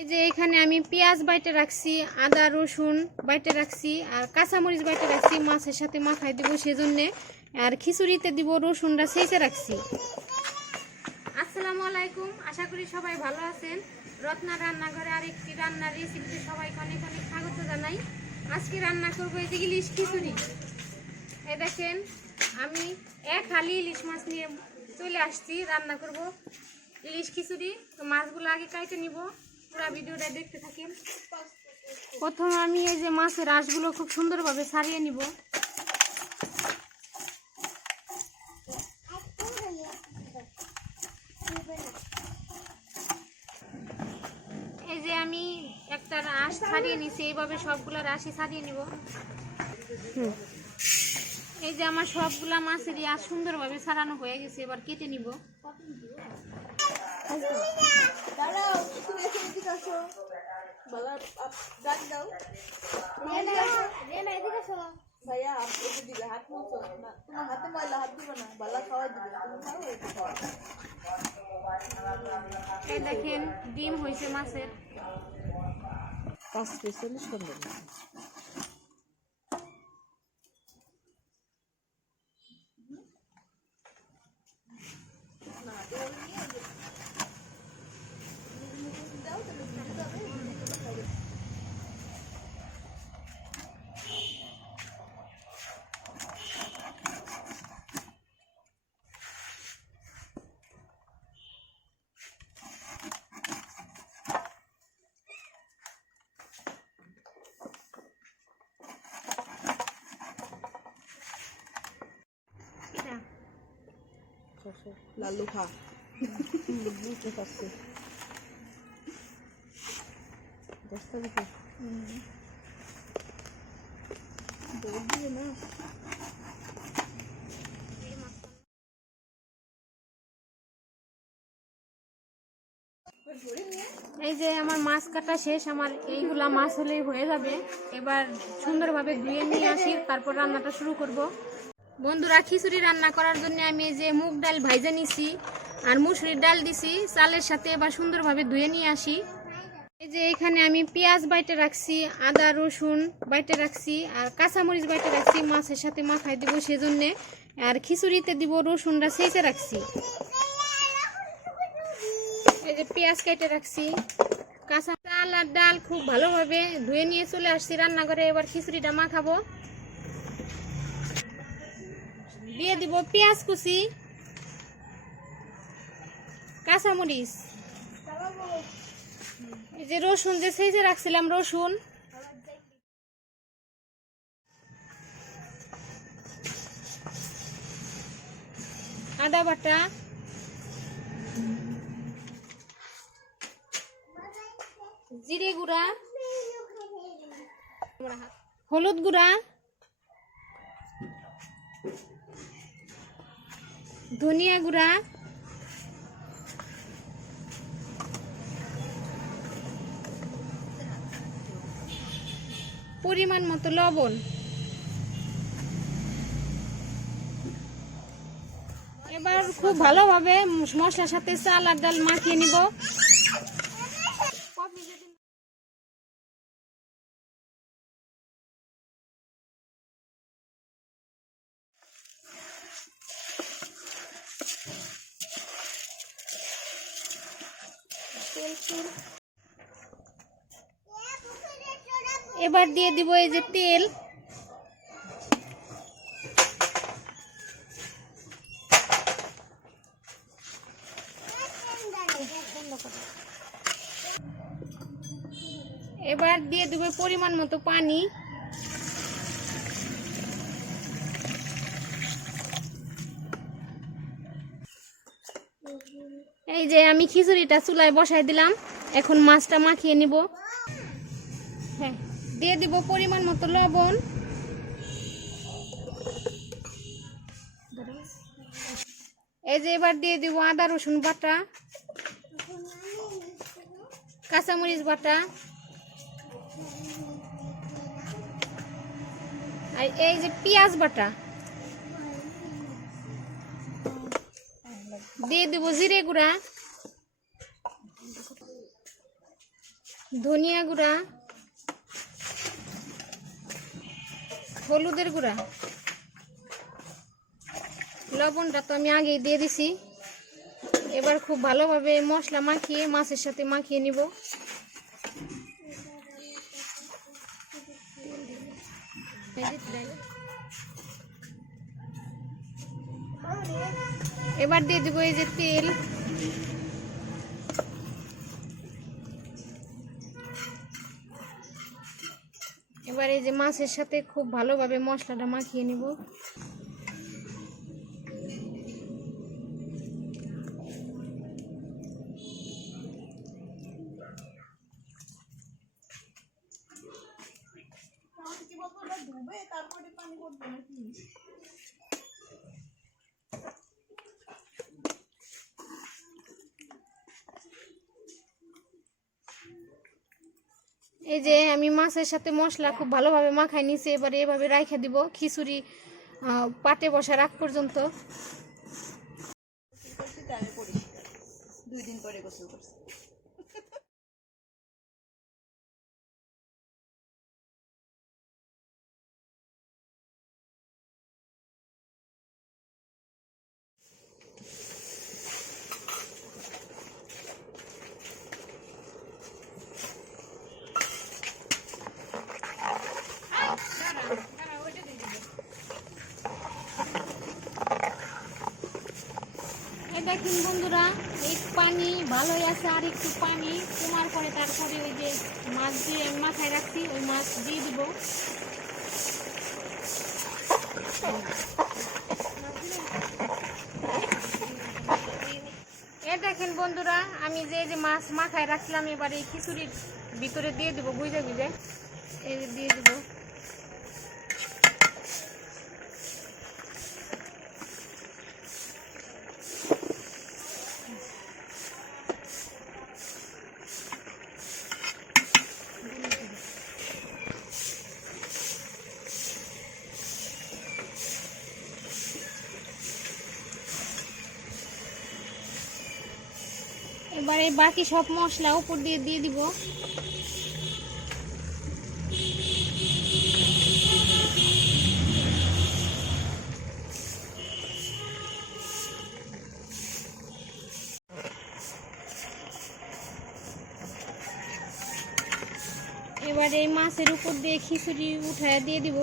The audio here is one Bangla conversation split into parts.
এই যে এখানে আমি পেঁয়াজ বাইটে রাখছি, আদা রসুন বাইটে রাখছি আর কাঁচামরিচ বাইটে রাখছি, মাছের সাথে মাখাই দিব সেজন্য। আর খিচুড়িতে দিব রসুনটা ছেঁচে রাখছি। আসসালামু আলাইকুম, আশা করি সবাই ভালো আছেন। রত্না রান্নাঘরে আরেকটি রান্নার রেসিপিতে সবাইকে অনেক অনেক স্বাগত জানাই। আজকে রান্না করবো এই যে ইলিশ খিচুড়ি। এই দেখেন আমি এক হালি ইলিশ মাছ নিয়ে চলে আসছি, রান্না করব ইলিশ খিচুড়ি। তো মাছগুলো আগে কাটে নিব, পুরো ভিডিওটা দেখতে থাকেন। প্রথম আমি এই যে মাছের আঁশগুলো খুব সুন্দরভাবে ছাড়িয়ে নিব। এই যে আমি একটা আঁশ ছাড়িয়ে নিছি, এইভাবে সবগুলো আঁশই ছাড়িয়ে নিব। এই যে আমার সবগুলা মাছেরই আঁশ সুন্দরভাবে ছাড়ানো হয়ে গেছে, এবার কেটে নিব। ভাইয়া দিবে হাত মুছো না, তোমার হাতে ময়লা, হাত দিবে না, বালা খাওয়া দিবে, তুমি খাও এটা খাও। এই দেখেন ডিম হয়েছে মাছের। 5:40 সুন্দর না। লালু খা বুঝতে পারছি দশটা দিকে দিয়ে না। এই যে আমার মাছ কাটা শেষ, আমার এইগুলা মাছ হলেই হয়ে যাবে। এবার সুন্দরভাবে ধুয়ে নিয়ে আসি, তারপর রান্নাটা শুরু করব। বন্ধুরা, খিচুড়ি রান্না করার জন্য আমি এই যে মুগ ডাল ভাইজে নিছি আর মুসুরির ডাল দিছি চালের সাথে। এবার সুন্দরভাবে ধুয়ে নিয়ে আসি। এই যে এখানে আমি পেঁয়াজ বাইটে রাখছি, আদা রসুন বাইটে রাখছি আর কাঁচামরিচ বাইটে রাখছি, মাছের সাথে মাখাই দিব সেজন্যে। আর খিচুড়িতে দিব রসুনটা ছেঁচে রাখছি। এই যে পেঁয়াজ কেটে রাখছি, কাঁচা চাল আর ডাল খুব ভালোভাবে ধুয়ে নিয়ে চলে আসছি রান্নাঘরে। এবার খিচুড়িটা মাখাবো। দিয়ে দিব পেঁয়াজ কুচি, কাঁচামরিচ, এই যে রসুন যে ছেঁচে রাখছিলাম রসুন, আদা বাটা, জিরে গুঁড়া, হলুদ গুঁড়া, ধনিয়া গুঁড়া, পরিমাণ মতো লবণ। এবার খুব ভালোভাবে মশলার সাথে চাল আর ডাল মাখিয়ে নিব। এবার দিয়ে দিব এই যে তেল। এবার দিয়ে দেব পরিমাণ মতো পানি। এই যে আমি খিচুড়িটা চুলায় বসাই দিলাম, এখন মাছটা মাখিয়ে নিব। হ্যাঁ, দিয়ে দিব পরিমাণ মতো লবণ। এই যে এবার দিয়ে দিব আদা রসুন বাটা, কাঁচামরিচ বাটা আর এই যে পেঁয়াজ বাটা। দিয়ে দেব জিরে গুঁড়া, ধনিয়া গুঁড়া, হলুদের গুঁড়া, লবণটা তো আমি আগেই দিয়ে দিছি। এবার খুব ভালোভাবে মশলা মাখিয়ে মাছের সাথে মাখিয়ে নিব। এবার দিয়ে দেবো এই যে তেল। এবার এই যে মাছের সাথে খুব ভালোভাবে মশলাটা মাখিয়ে নিব। কি বলবো, ওটা ধুবে তারপরে পানি করবে নাকি? এই যে আমি মাছের সাথে মশলা খুব ভালোভাবে মাখাই নিছি। এবারে এভাবে রাইখা দিব খিচুড়ি পাটে বসার আগ পর্যন্ত। আমি পরিষ্কার 2 দিন পরে গোসল করছি। দেখুন বন্ধুরা, এই পানি ভালোই আছে, আর একটু পানি কমার পরে তারপরে ওই যে মাছ দিয়ে আমি মাথায় রাখছি ওই মাছ দিয়ে দিব। এ দেখেন বন্ধুরা, আমি যে মাছ মাথায় রাখলাম এবার এই খিচুড়ির ভিতরে দিয়ে দিব, বুঝে বুঝে এই দিয়ে দিব। এবারে বাকি সব মশলা উপর দিয়ে দিয়ে দিব। এবারে এই মাছের উপর দিয়ে খিচুড়ি উঠায় দিয়ে দিব।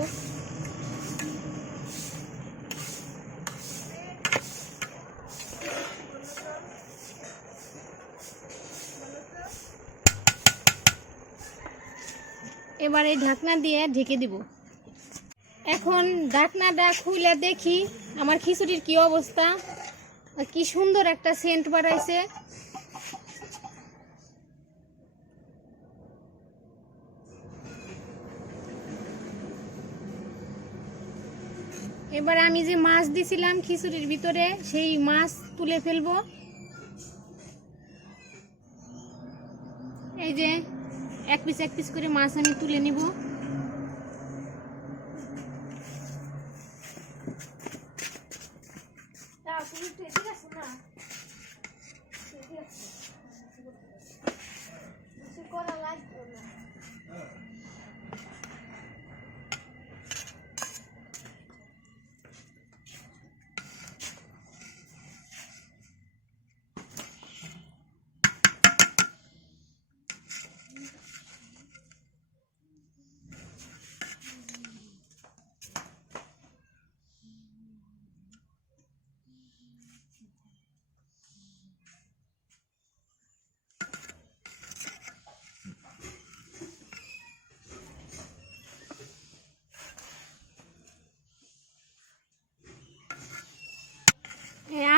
এবার এই ঢাকনা দিয়ে ঢেকে দিব। এখন ঢাকনাটা খুলে দেখি আমার খিচুড়ির কি অবস্থা। কি সুন্দর একটা সেন্ট বাড়াইছে। এবার আমি যে মাছ দিছিলাম খিচুড়ির ভিতরে সেই মাছ তুলে ফেলবো। এই যে এক পিস করে মাছ আমি তুলে নিব।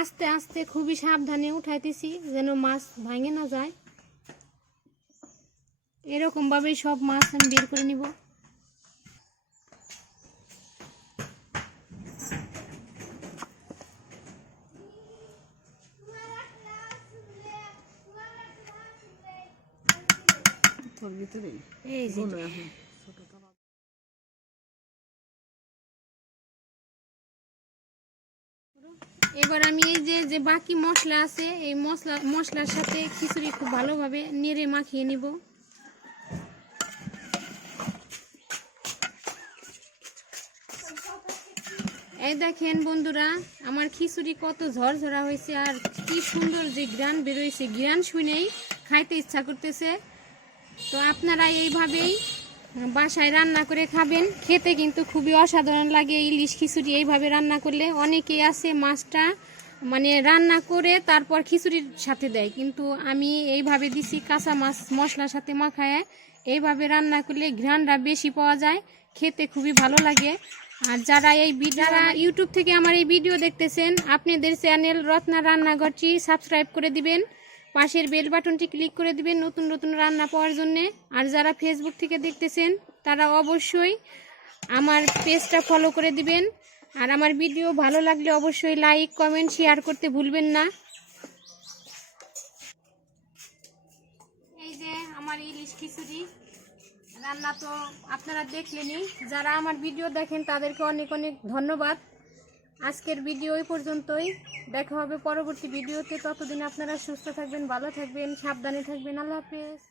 আস্তে আস্তে খুবই সাবধানে উঠাইতেছি যেন মাছ ভাঙে না যায়। এরকম ভাবে সব মাছ আমি বের করে নিব। এই যে এবার আমি এই যে বাকি মশলা আছে এই মশলার সাথে খিচুড়ি খুব ভালোভাবে নেড়ে মাখিয়ে নিব। এই দেখেন বন্ধুরা, আমার খিচুড়ি কত ঝরঝরা হয়েছে আর কি সুন্দর যে ঘ্রাণ বেরোয়েছে, ঘ্রাণ শুনেই খাইতে ইচ্ছা করতেছে। তো আপনারা এইভাবেই বাসায় রান্না করে খাবেন, খেতে কিন্তু খুবই অসাধারণ লাগে ইলিশ খিচুড়ি এইভাবে রান্না করলে। অনেকেই আছে মাছটা মানে রান্না করে তারপর খিচুড়ির সাথে দেয়, কিন্তু আমি এইভাবে দিছি কাঁচা মাছ মশলার সাথে মাখায়। এইভাবে রান্না করলে ঘ্রাণটা বেশি পাওয়া যায়, খেতে খুবই ভালো লাগে। আর যারা যারা ইউটিউব থেকে আমার এই ভিডিও দেখতেছেন, আপনাদের চ্যানেল রত্না রান্নাঘরটি সাবস্ক্রাইব করে দিবেন, পাশের বেল বাটনটি ক্লিক করে দিবেন নতুন নতুন রান্না পাওয়ার জন্যে। আর যারা ফেসবুক থেকে দেখতেছেন তারা অবশ্যই আমার পেজটা ফলো করে দিবেন। আর আমার ভিডিও ভালো লাগলে অবশ্যই লাইক কমেন্ট শেয়ার করতে ভুলবেন না। এই যে আমার ইলিশ খিচুড়ি রান্না তো আপনারা দেখলেনই। যারা আমার ভিডিও দেখেন তাদেরকে অনেক অনেক ধন্যবাদ। আজকের ভিডিও এই পর্যন্তই, দেখা হবে পরবর্তী ভিডিওতে। ততদিন আপনারা সুস্থ থাকবেন, ভালো থাকবেন, সাবধানে থাকবেন। আল্লাহ হাফেজ।